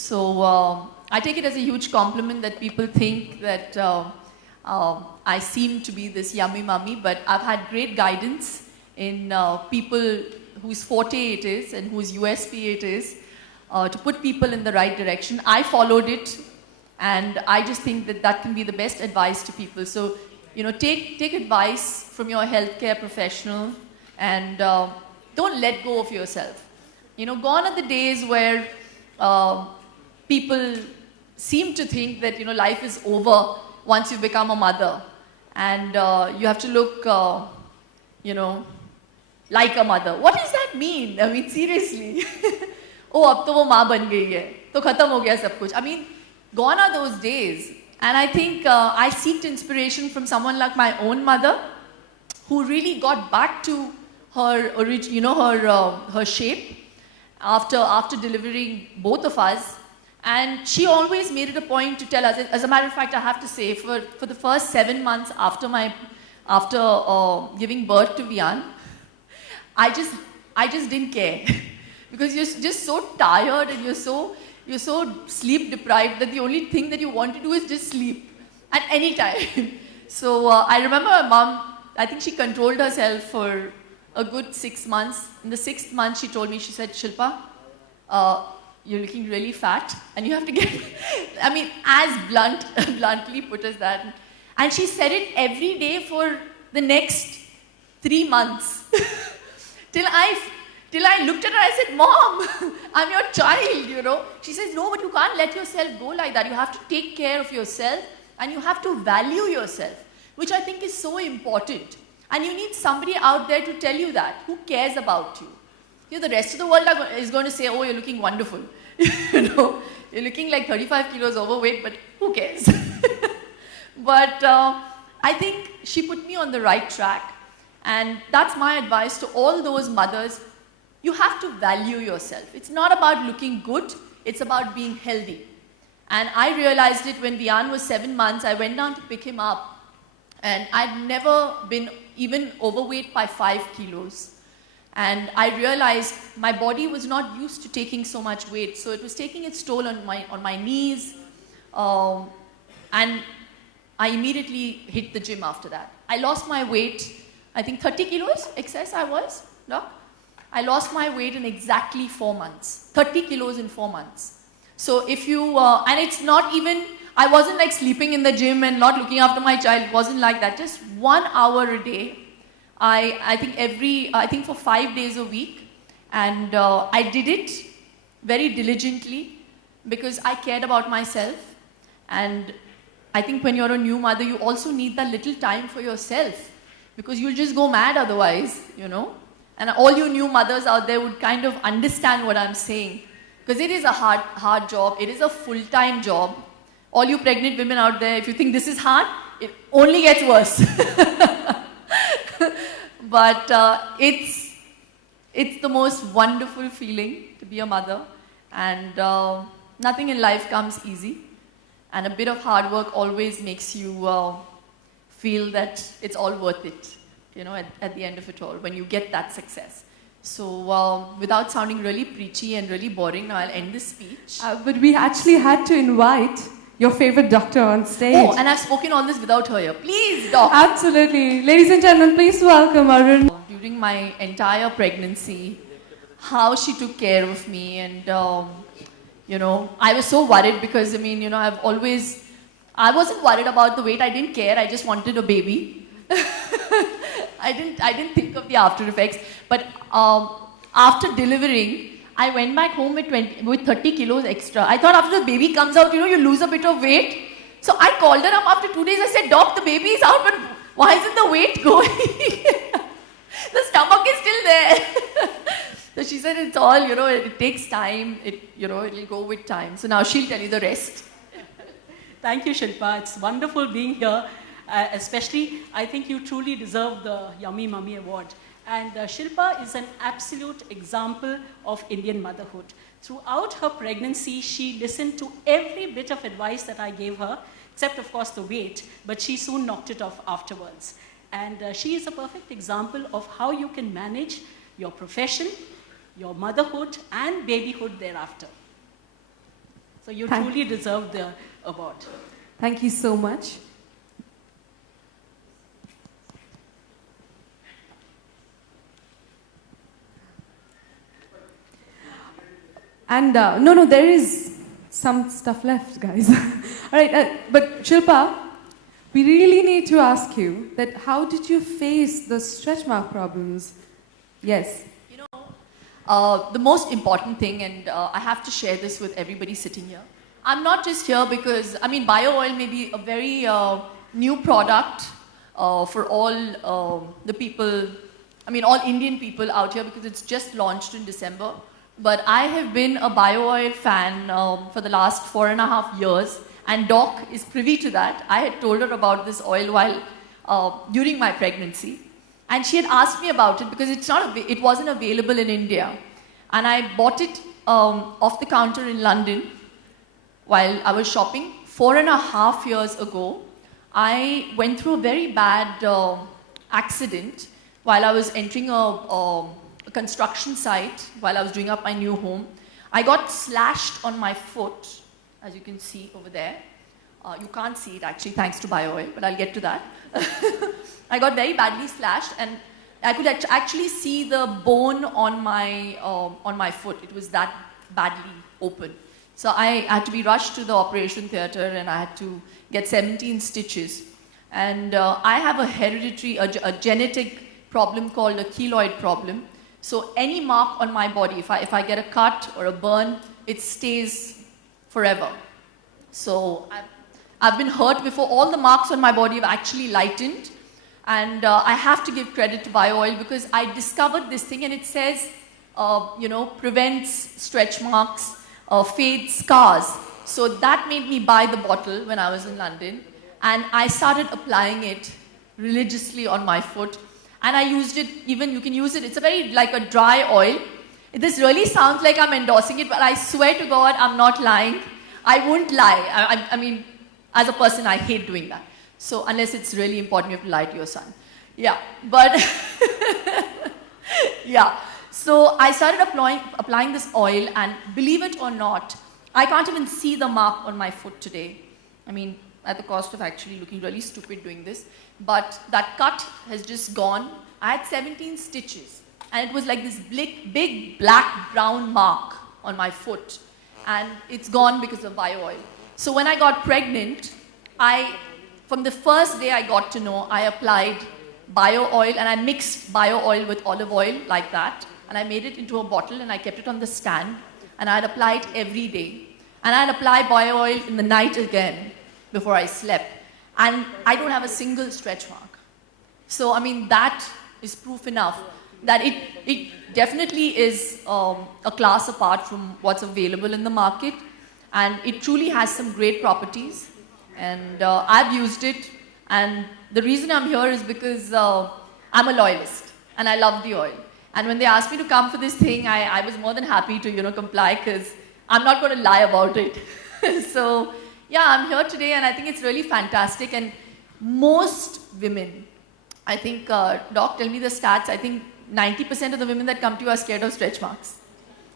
So I take it as a huge compliment that people think that I seem to be this yummy mummy, but I've had great guidance in people whose forte it is and whose USP it is to put people in the right direction. I followed it, and I just think that that can be the best advice to people. So, take advice from your healthcare professional and don't let go of yourself. Gone are the days where people seem to think that life is over once you become a mother, and you have to look like a mother. What does that mean? I mean, seriously. Oh, ab to wo maa ban gayi hai, to khatam ho gaya sab kuch. I mean, gone are those days. And I think I seeked inspiration from someone like my own mother, who really got back to her her shape after delivering both of us. And she always made it a point to tell us. As a matter of fact, I have to say, for the first 7 months after giving birth to Vian, I just didn't care because you're just so tired and you're so sleep deprived that the only thing that you want to do is just sleep at any time. So I remember my mom, I think she controlled herself for a good 6 months. In the 6th month, she told me, she said, Shilpa, you're looking really fat and you have to get, I mean, as bluntly put as that. And she said it every day for the next 3 months. Till I looked at her, I said, Mom, I'm your child, She says, no, but you can't let yourself go like that. You have to take care of yourself and you have to value yourself, which I think is so important. And you need somebody out there to tell you that, who cares about you. The rest of the world is going to say, oh, you're looking wonderful. You're looking like 35 kilos overweight, but who cares? But I think she put me on the right track. And that's my advice to all those mothers. You have to value yourself. It's not about looking good, it's about being healthy. And I realized it when Vian was 7 months. I went down to pick him up, and I'd never been even overweight by 5 kilos. And I realized my body was not used to taking so much weight. So it was taking its toll on my knees. And I immediately hit the gym after that. I lost my weight, I think 30 kilos excess I was, Doc? I lost my weight in exactly 4 months. 30 kilos in 4 months. So if you, and it's not even, I wasn't like sleeping in the gym and not looking after my child. It wasn't like that. Just 1 hour a day. I think for 5 days a week. And I did it very diligently because I cared about myself. And I think when you're a new mother, you also need that little time for yourself because you'll just go mad otherwise, And all you new mothers out there would kind of understand what I'm saying. Because it is a hard job. It is a full-time job. All you pregnant women out there, if you think this is hard, it only gets worse. But it's the most wonderful feeling to be a mother. And nothing in life comes easy. And a bit of hard work always makes you feel that it's all worth it. At the end of it all, when you get that success. So without sounding really preachy and really boring, now I'll end this speech. But we actually had to invite your favorite doctor on stage. Oh, and I've spoken all this without her here. Please, doc. Absolutely. Ladies and gentlemen, please welcome Arun. During my entire pregnancy, how she took care of me, and I was so worried because, I wasn't worried about the weight. I didn't care. I just wanted a baby. I didn't think of the after effects. But after delivering, I went back home with 30 kilos extra. I thought after the baby comes out, you lose a bit of weight. So I called her up after 2 days. I said, Doc, the baby is out, but why isn't the weight going? The stomach is still there. So she said, it's all, it takes time. It'll go with time. So now she'll tell you the rest. Thank you, Shilpa. It's wonderful being here. Especially, I think you truly deserve the Yummy Mummy Award. And Shilpa is an absolute example of Indian motherhood. Throughout her pregnancy, she listened to every bit of advice that I gave her, except of course the weight, but she soon knocked it off afterwards. And she is a perfect example of how you can manage your profession, your motherhood, and babyhood thereafter. So you Thank- truly deserve the award. Thank you so much. And no, there is some stuff left, guys. All right, but Shilpa, we really need to ask you that how did you face the stretch mark problems? Yes. You know, the most important thing, and I have to share this with everybody sitting here. I'm not just here because, I mean, bio oil may be a very new product for all the people, I mean, all Indian people out here because it's just launched in December. But I have been a bio oil fan for the last 4.5 years, and Doc is privy to that. I had told her about this oil while during my pregnancy, and she had asked me about it because it wasn't available in India, and I bought it off the counter in London while I was shopping 4.5 years ago. I went through a very bad accident while I was entering a construction site while I was doing up my new home. I got slashed on my foot, as you can see over there. You can't see it actually, thanks to bio oil, but I'll get to that. I got very badly slashed, and I could actually see the bone on my foot. It was that badly open. So I had to be rushed to the operation theatre, and I had to get 17 stitches. And I have a hereditary, a genetic problem called a keloid problem. So any mark on my body, if I get a cut or a burn, it stays forever. So I've been hurt before. All the marks on my body have actually lightened. And I have to give credit to bio oil because I discovered this thing, and it says, prevents stretch marks, fades scars. So that made me buy the bottle when I was in London. And I started applying it religiously on my foot. And I used it, even you can use it, it's a very like a dry oil. This really sounds like I'm endorsing it, but I swear to God, I'm not lying. I won't lie. I mean, as a person, I hate doing that. So unless it's really important, you have to lie to your son. Yeah, but yeah. So I started applying this oil, and believe it or not, I can't even see the mark on my foot today. I mean, at the cost of actually looking really stupid doing this. But that cut has just gone. I had 17 stitches, and it was like this big black brown mark on my foot, and it's gone because of bio oil. So when I got pregnant, from the first day I got to know, I applied bio oil, and I mixed bio oil with olive oil like that, and I made it into a bottle, and I kept it on the stand, and I'd apply it every day. And I'd apply bio oil in the night again before I slept. And I don't have a single stretch mark. So, I mean, that is proof enough that it definitely is a class apart from what's available in the market. And it truly has some great properties. And I've used it. And the reason I'm here is because I'm a loyalist. And I love the oil. And when they asked me to come for this thing, I was more than happy to, comply because I'm not going to lie about it. So, yeah, I'm here today, and I think it's really fantastic. And most women, I think, Doc, tell me the stats, I think 90% of the women that come to you are scared of stretch marks.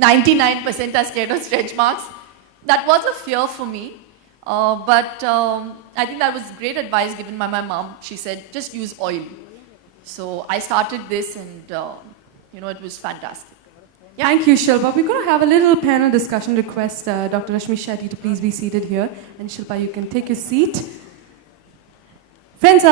99% are scared of stretch marks. That was a fear for me, but I think that was great advice given by my mom. She said, just use oil. So I started this, and it was fantastic. Yeah. Thank you, Shilpa. We're going to have a little panel discussion. Request Dr. Shilpa Shetty to please be seated here. And Shilpa, you can take your seat. Friends,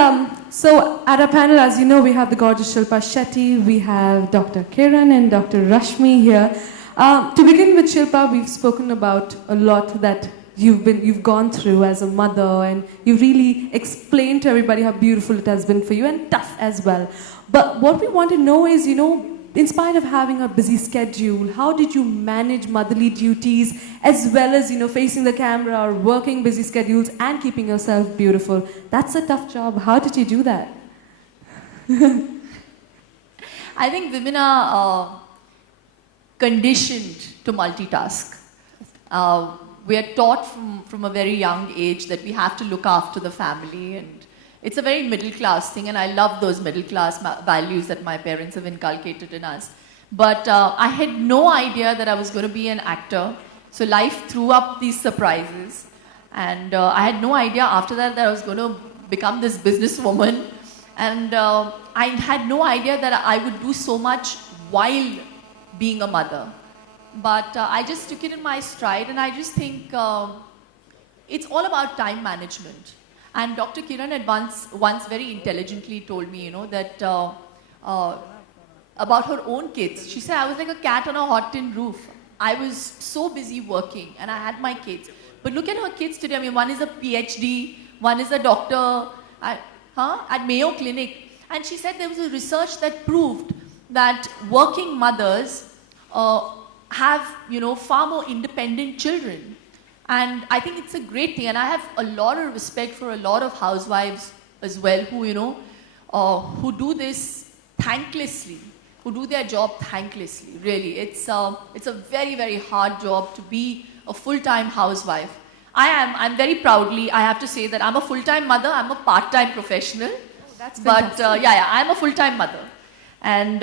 so at our panel, as you know, we have the gorgeous Shilpa Shetty, we have Dr. Kiran and Dr. Rashmi here. To begin with, Shilpa, we've spoken about a lot that you've gone through as a mother, and you really explained to everybody how beautiful it has been for you, and tough as well. But what we want to know is, in spite of having a busy schedule, how did you manage motherly duties as well as, facing the camera or working busy schedules and keeping yourself beautiful? That's a tough job. How did you do that? I think women are conditioned to multitask. We are taught from a very young age that we have to look after the family, and it's a very middle class thing, and I love those middle class values that my parents have inculcated in us. But I had no idea that I was going to be an actor. So life threw up these surprises. And I had no idea after that I was going to become this businesswoman. And I had no idea that I would do so much while being a mother. But I just took it in my stride, and I just think it's all about time management. And Dr. Kiran had once very intelligently told me, that about her own kids. She said, I was like a cat on a hot tin roof. I was so busy working, and I had my kids. But look at her kids today. I mean, one is a PhD, one is a doctor at Mayo Clinic. And she said there was a research that proved that working mothers have, far more independent children. And I think it's a great thing. And I have a lot of respect for a lot of housewives as well who do this thanklessly, who do their job thanklessly, really. It's a very, very hard job to be a full-time housewife. I'm very proudly, I have to say that I'm a full-time mother, I'm a part-time professional. That's but fantastic. I'm a full-time mother. And